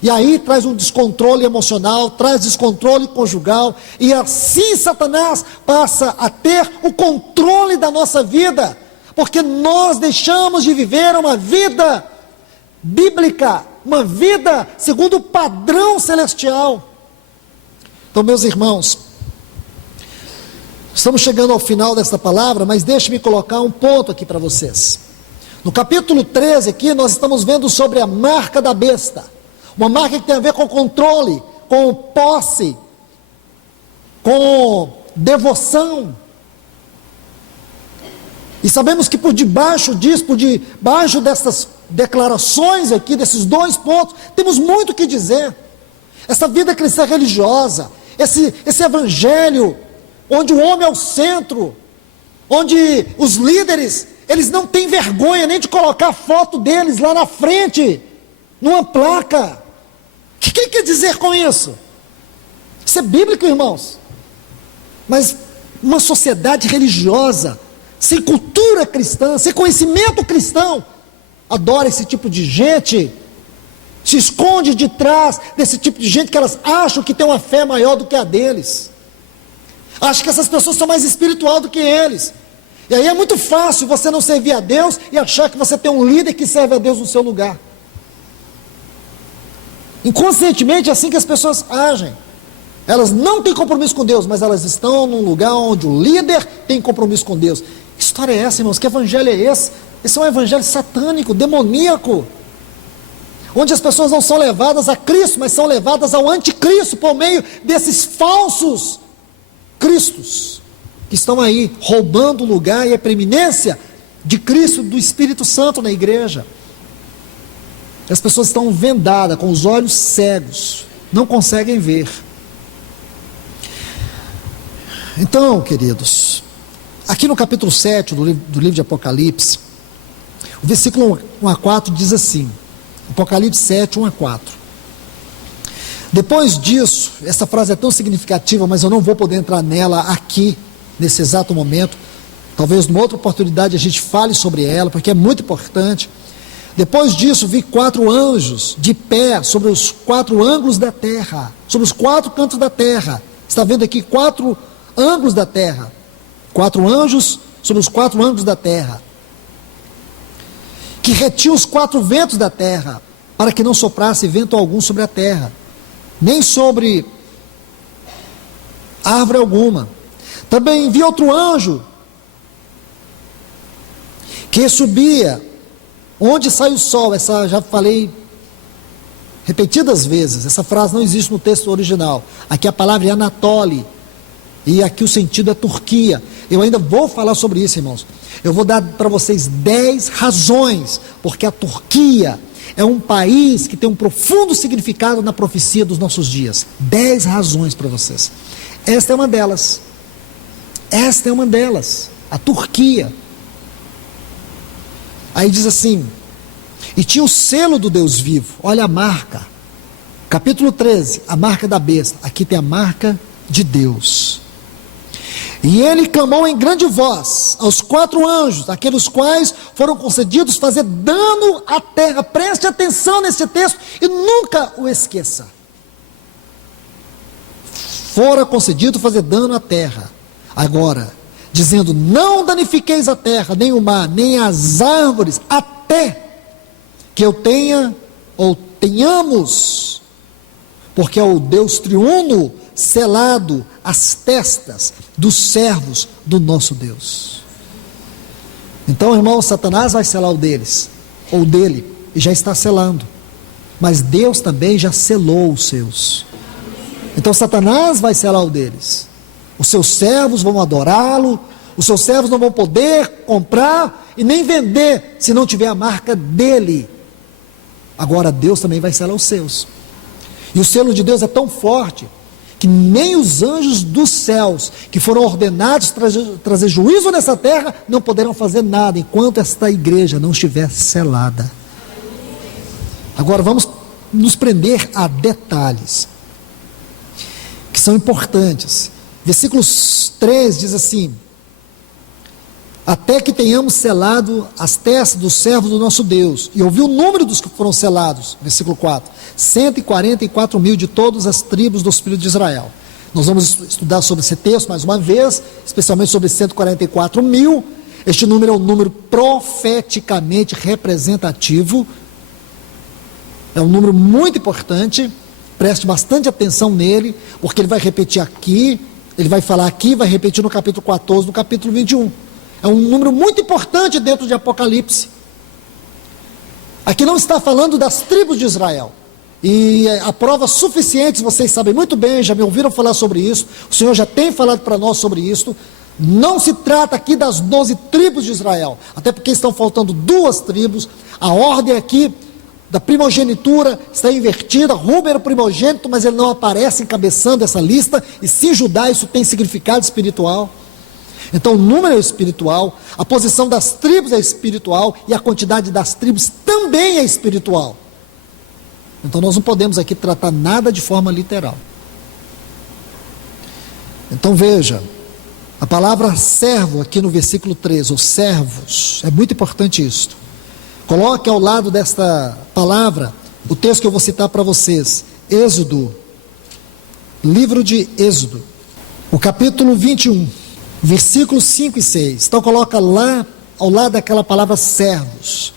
E aí traz um descontrole emocional, traz descontrole conjugal, e assim Satanás passa a ter o controle da nossa vida, porque nós deixamos de viver uma vida bíblica, uma vida segundo o padrão celestial. Então, meus irmãos, estamos chegando ao final desta palavra, mas deixe-me colocar um ponto aqui para vocês. No capítulo 13 aqui, nós estamos vendo sobre a marca da besta. Uma marca que tem a ver com controle, com posse, com devoção. E sabemos que por debaixo disso, por debaixo dessas declarações aqui, desses dois pontos, temos muito o que dizer. Essa vida cristã religiosa, esse evangelho, onde o homem é o centro, onde os líderes, eles não têm vergonha nem de colocar a foto deles lá na frente, numa placa. O que ele quer dizer com isso? Isso é bíblico, irmãos. Mas uma sociedade religiosa, sem cultura cristã, sem conhecimento cristão, adora esse tipo de gente, se esconde de trás desse tipo de gente que elas acham que tem uma fé maior do que a deles. Acham que essas pessoas são mais espiritual do que eles. E aí é muito fácil você não servir a Deus e achar que você tem um líder que serve a Deus no seu lugar. Inconscientemente é assim que as pessoas agem. Elas não têm compromisso com Deus, mas elas estão num lugar onde o líder tem compromisso com Deus. Que história é essa, irmãos? Que evangelho é esse? Esse é um evangelho satânico, demoníaco, onde as pessoas não são levadas a Cristo, mas são levadas ao anticristo, por meio desses falsos cristos, que estão aí, roubando o lugar e a preeminência de Cristo, do Espírito Santo na igreja. As pessoas estão vendadas, com os olhos cegos, não conseguem ver. Então, queridos, aqui no capítulo 7 do livro de Apocalipse, o versículo 1 a 4 diz assim, Apocalipse 7, 1 a 4. Depois disso, essa frase é tão significativa, mas eu não vou poder entrar nela aqui, nesse exato momento. Talvez numa outra oportunidade a gente fale sobre ela, porque é muito importante. Depois disso, vi 4 anjos de pé sobre os 4 ângulos da terra, sobre os 4 cantos da terra. Está vendo aqui 4 ângulos da terra. 4 anjos sobre os 4 ângulos da terra, que retinham os 4 ventos da terra, para que não soprasse vento algum sobre a terra, nem sobre árvore alguma. Também vi outro anjo, que subia onde sai o sol. Essa já falei repetidas vezes, essa frase não existe no texto original. Aqui a palavra é Anatole, e aqui o sentido é Turquia. Eu ainda vou falar sobre isso, irmãos. Eu vou dar para vocês 10 razões, porque a Turquia é um país que tem um profundo significado na profecia dos nossos dias. 10 razões para vocês. Esta é uma delas. Esta é uma delas, a Turquia. Aí diz assim, e tinha o selo do Deus vivo. Olha a marca, capítulo 13, a marca da besta. Aqui tem a marca de Deus. E ele clamou em grande voz aos 4 anjos, aqueles quais foram concedidos fazer dano à terra. Preste atenção nesse texto e nunca o esqueça. Fora concedido fazer dano à terra. Agora, dizendo, não danifiqueis a terra, nem o mar, nem as árvores, até que eu tenha, ou tenhamos, porque é o Deus triuno, selado as testas dos servos do nosso Deus. Então, irmão, Satanás vai selar o deles, ou dele, e já está selando, mas Deus também já selou os seus. Então Satanás vai selar o deles, os seus servos vão adorá-lo, os seus servos não vão poder comprar e nem vender se não tiver a marca dele. Agora Deus também vai selar os seus. E o selo de Deus é tão forte que nem os anjos dos céus, que foram ordenados trazer juízo nessa terra, não poderão fazer nada enquanto esta igreja não estiver selada. Agora vamos nos prender a detalhes que são importantes. Versículo 3 diz assim: até que tenhamos selado as testas dos servos do nosso Deus. E ouviu o número dos que foram selados. Versículo 4. 144 mil de todas as tribos dos filhos de Israel. Nós vamos estudar sobre esse texto mais uma vez, especialmente sobre 144 mil. Este número é um número profeticamente representativo. É um número muito importante. Preste bastante atenção nele, porque ele vai repetir aqui, ele vai falar aqui, vai repetir no capítulo 14, no capítulo 21. É um número muito importante dentro de Apocalipse. Aqui não está falando das tribos de Israel. E há provas suficientes, vocês sabem muito bem, já me ouviram falar sobre isso. O Senhor já tem falado para nós sobre isso. Não se trata aqui das 12 tribos de Israel, até porque estão faltando 2 tribos. A ordem aqui da primogenitura está invertida. Rubem era o primogênito, mas ele não aparece encabeçando essa lista. E se Judá, isso tem significado espiritual. Então o número é espiritual, a posição das tribos é espiritual e a quantidade das tribos também é espiritual. Então nós não podemos aqui tratar nada de forma literal. Então veja, a palavra servo aqui no versículo 13, ou servos, é muito importante isso. Coloque ao lado desta palavra o texto que eu vou citar para vocês, Êxodo, livro de Êxodo, o capítulo 21. Versículos 5 e 6. Então coloca lá, ao lado daquela palavra servos,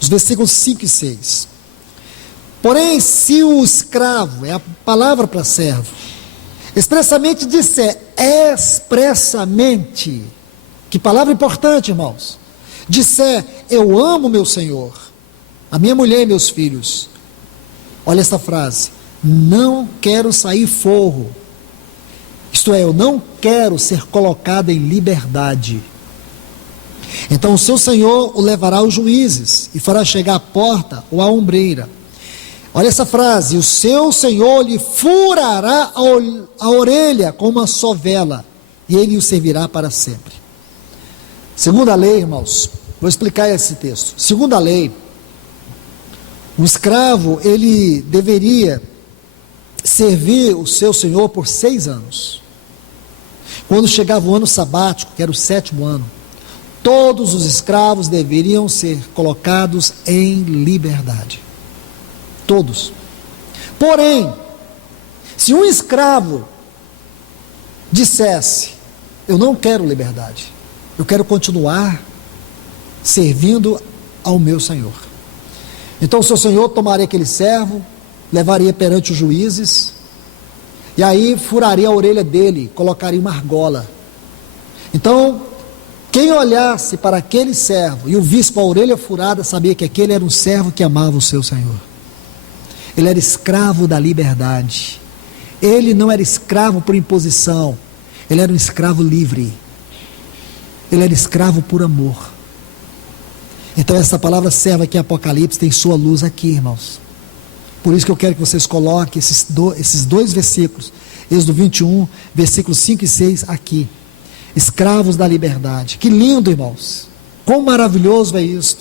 os versículos 5 e 6. Porém, se o escravo, é a palavra para servo, expressamente disser, expressamente, que palavra importante, irmãos, disser, eu amo meu Senhor, a minha mulher e meus filhos. Olha essa frase, não quero sair forro. Isto é, eu não quero ser colocado em liberdade. Então o seu Senhor o levará aos juízes e fará chegar à porta ou à ombreira. Olha essa frase, o seu Senhor lhe furará a orelha com uma sovela e ele o servirá para sempre. Segundo a lei, irmãos, vou explicar esse texto. Segundo a lei, o escravo, ele deveria servir o seu Senhor por 6 anos. Quando chegava o ano sabático, que era o 7º ano, todos os escravos deveriam ser colocados em liberdade. Todos. Porém, se um escravo dissesse, eu não quero liberdade, eu quero continuar servindo ao meu Senhor. Então o seu Senhor tomaria aquele servo, levaria perante os juízes, e aí furaria a orelha dele, colocaria uma argola. Então, quem olhasse para aquele servo e o visse com a orelha furada, sabia que aquele era um servo que amava o seu Senhor. Ele era escravo da liberdade. Ele não era escravo por imposição, ele era um escravo livre. Ele era escravo por amor. Então essa palavra serva aqui em Apocalipse tem sua luz aqui, irmãos. Por isso que eu quero que vocês coloquem esses 2 versículos, Êxodo 21, versículos 5 e 6 aqui. Escravos da liberdade. Que lindo, irmãos. Quão maravilhoso é isso.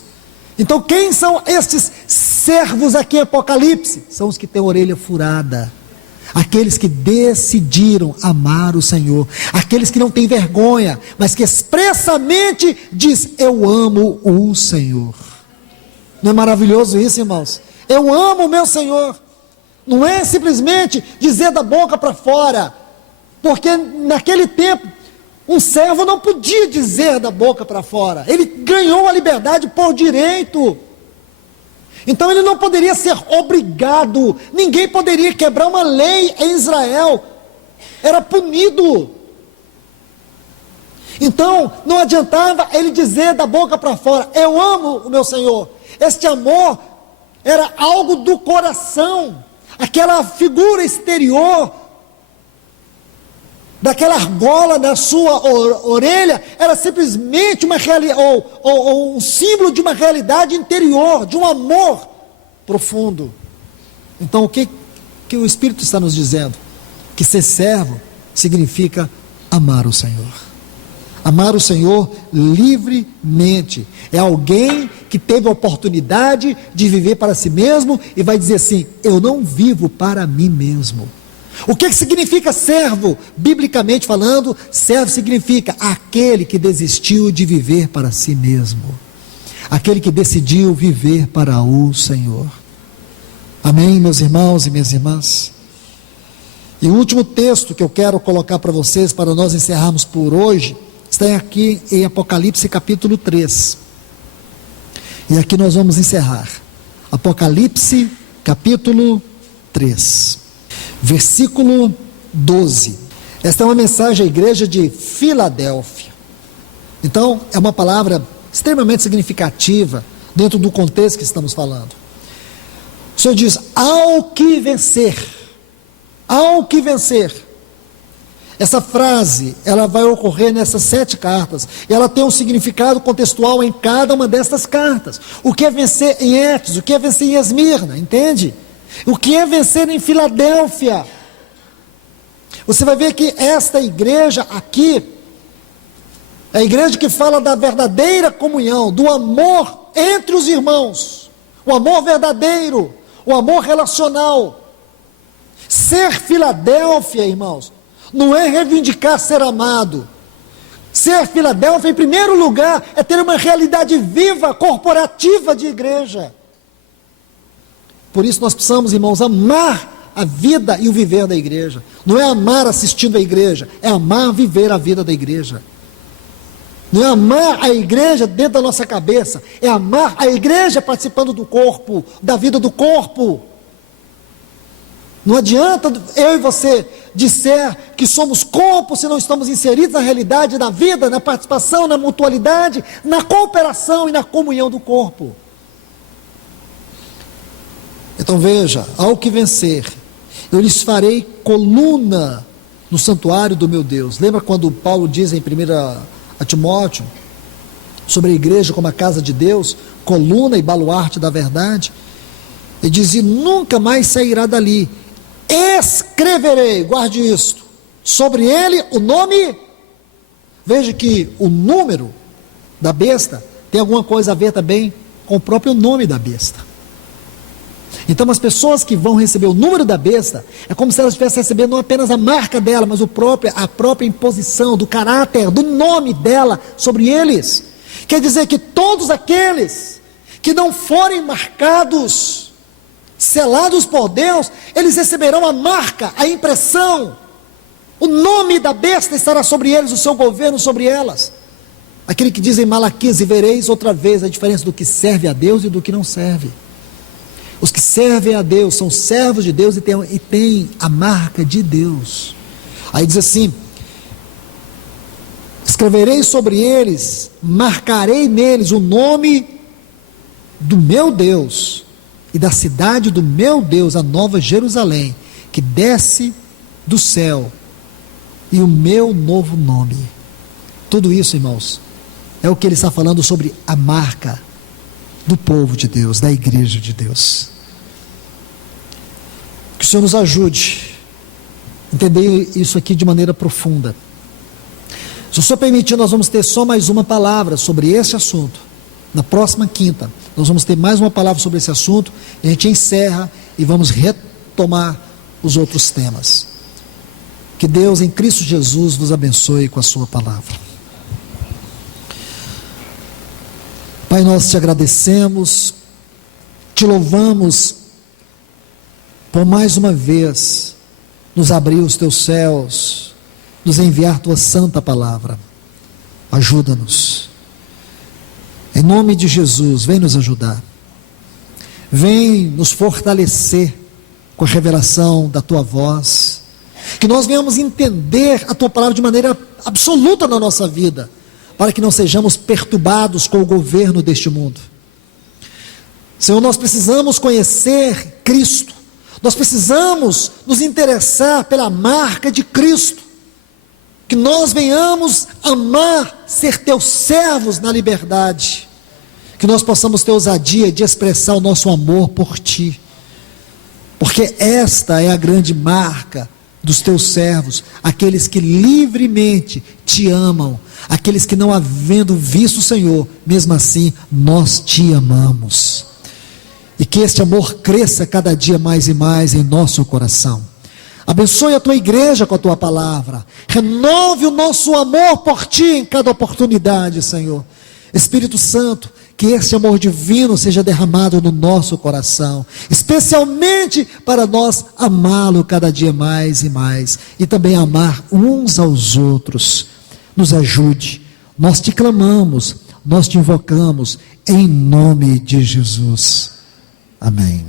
Então quem são estes servos aqui em Apocalipse? São os que têm a orelha furada. Aqueles que decidiram amar o Senhor. Aqueles que não têm vergonha, mas que expressamente diz, eu amo o Senhor. Não é maravilhoso isso, irmãos? Eu amo o meu Senhor. Não é simplesmente dizer da boca para fora, porque naquele tempo um servo não podia dizer da boca para fora. Ele ganhou a liberdade por direito. Então ele não poderia ser obrigado. Ninguém poderia quebrar uma lei em Israel. Era punido. Então não adiantava ele dizer da boca para fora, eu amo o meu Senhor. Este amor era algo do coração. Aquela figura exterior, daquela argola na sua orelha, era simplesmente uma ou um símbolo de uma realidade interior, de um amor profundo. Então o que que o Espírito está nos dizendo? Que ser servo significa amar o Senhor. Amar o Senhor livremente. É alguém que teve a oportunidade de viver para si mesmo e vai dizer assim: eu não vivo para mim mesmo. O que significa servo? Biblicamente falando, servo significa aquele que desistiu de viver para si mesmo. Aquele que decidiu viver para o Senhor. Amém, meus irmãos e minhas irmãs? E o último texto que eu quero colocar para vocês, para nós encerrarmos por hoje, está aqui em Apocalipse capítulo 3. E aqui nós vamos encerrar. Apocalipse capítulo 3, versículo 12. Esta é uma mensagem à igreja de Filadélfia. Então, é uma palavra extremamente significativa dentro do contexto que estamos falando. O Senhor diz: ao que vencer. Ao que vencer. Essa frase, ela vai ocorrer nessas 7 cartas, e ela tem um significado contextual em cada uma dessas cartas. O que é vencer em Éfeso, o que é vencer em Esmirna, entende? O que é vencer em Filadélfia. Você vai ver que esta igreja aqui, é a igreja que fala da verdadeira comunhão, do amor entre os irmãos, o amor verdadeiro, o amor relacional. Ser Filadélfia, irmãos, não é reivindicar ser amado. Ser Filadélfia, em primeiro lugar, é ter uma realidade viva, corporativa de igreja. Por isso nós precisamos, irmãos, amar a vida e o viver da igreja. Não é amar assistindo a igreja, é amar viver a vida da igreja. Não é amar a igreja dentro da nossa cabeça, é amar a igreja participando do corpo, da vida do corpo. Não adianta eu e você dizer que somos corpo se não estamos inseridos na realidade da vida, na participação, na mutualidade, na cooperação e na comunhão do corpo. Então veja, ao que vencer, eu lhes farei coluna no santuário do meu Deus. Lembra quando Paulo diz em 1 Timóteo, sobre a igreja como a casa de Deus, coluna e baluarte da verdade? Ele diz: e nunca mais sairá dali. Escreverei, guarde isto, sobre ele o nome. Veja que o número da besta tem alguma coisa a ver também com o próprio nome da besta. Então as pessoas que vão receber o número da besta, é como se elas estivessem recebendo não apenas a marca dela, mas a própria imposição do caráter, do nome dela sobre eles. Quer dizer que todos aqueles que não forem marcados, selados por Deus, eles receberão a marca, a impressão, o nome da besta estará sobre eles, o seu governo sobre elas. Aquele que diz em Malaquias: e vereis outra vez a diferença do que serve a Deus e do que não serve. Os que servem a Deus são servos de Deus e têm a marca de Deus. Aí diz assim: escreverei sobre eles, marcarei neles o nome do meu Deus e da cidade do meu Deus, a nova Jerusalém, que desce do céu, e o meu novo nome. Tudo isso, irmãos, é o que ele está falando sobre a marca do povo de Deus, da igreja de Deus. Que o Senhor nos ajude a entender isso aqui de maneira profunda. Se o Senhor permitir, nós vamos ter só mais uma palavra sobre esse assunto. Na próxima quinta, nós vamos ter mais uma palavra sobre esse assunto, e a gente encerra e vamos retomar os outros temas. Que Deus em Cristo Jesus vos abençoe com a sua palavra. Pai, nós te agradecemos, te louvamos por mais uma vez nos abrir os teus céus, nos enviar tua santa palavra. Ajuda-nos. Em nome de Jesus, vem nos ajudar. Vem nos fortalecer com a revelação da tua voz. Que nós venhamos entender a tua palavra de maneira absoluta na nossa vida, para que não sejamos perturbados com o governo deste mundo. Senhor, nós precisamos conhecer Cristo. Nós precisamos nos interessar pela marca de Cristo. Que nós venhamos amar, ser teus servos na liberdade. Que nós possamos ter ousadia de expressar o nosso amor por ti. porque esta é a grande marca dos teus servos, aqueles que livremente te amam, aqueles que não havendo visto o Senhor, mesmo assim nós te amamos, e que este amor cresça cada dia mais e mais em nosso coração. Abençoe a tua igreja com a tua palavra, renove o nosso amor por ti em cada oportunidade, Senhor. Espírito Santo, que esse amor divino seja derramado no nosso coração, especialmente para nós amá-lo cada dia mais e mais, e também amar uns aos outros. Nos ajude, nós te clamamos, nós te invocamos, em nome de Jesus. Amém.